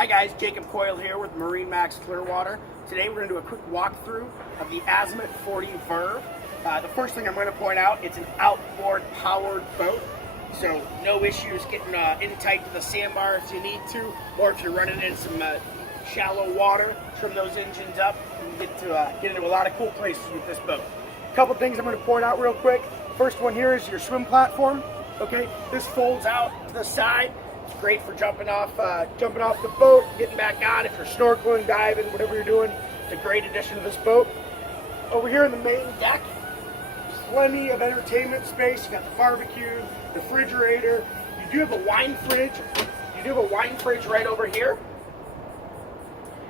Hi guys, Jacob Coyle here with MarineMax Clearwater. Today we're going to do a quick walkthrough of the Azimut 40 Verve. The first thing I'm going to point out, it's an outboard powered boat. So no issues getting in tight to the sandbar if you need to, or if you're running in some shallow water, trim those engines up, and get into a lot of cool places with this boat. A couple things I'm going to point out real quick. First one here is your swim platform. Okay, this folds out to the side. It's great for jumping off the boat, getting back on. If you're snorkeling, diving, whatever you're doing, it's a great addition to this boat. Over here in the main deck, plenty of entertainment space. You got the barbecue, the refrigerator. You do have a wine fridge. Right over here.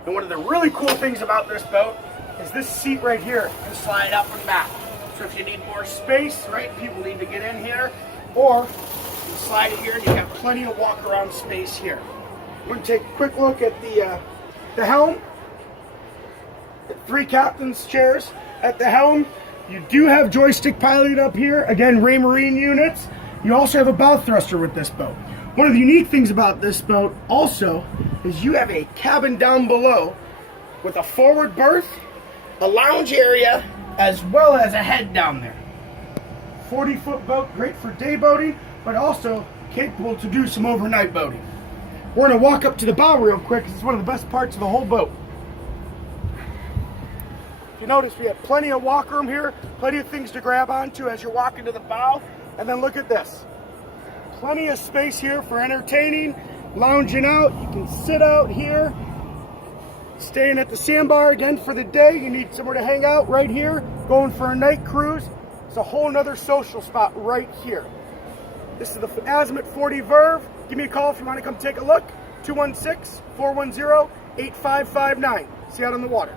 And one of the really cool things about this boat is this seat right here can slide up and back. So if you need more space, right, people need to get in here, or you slide it here and you have plenty of walk-around space here. I'm going to take a quick look at the helm. The 3 captain's chairs at the helm. You do have joystick piloting up here. Again, Raymarine units. You also have a bow thruster with this boat. One of the unique things about this boat also is you have a cabin down below with a forward berth, a lounge area, as well as a head down there. 40-foot boat, great for day boating, but also capable to do some overnight boating. We're going to walk up to the bow real quick because it's one of the best parts of the whole boat. If you notice, we have plenty of walk room here, plenty of things to grab onto as you're walking to the bow. And then look at this. Plenty of space here for entertaining, lounging out. You can sit out here, staying at the sandbar again for the day. You need somewhere to hang out right here, going for a night cruise. It's a whole nother social spot right here. This is the Azimut 40 Verve. Give me a call if you want to come take a look. 216-410-8559. See you out on the water.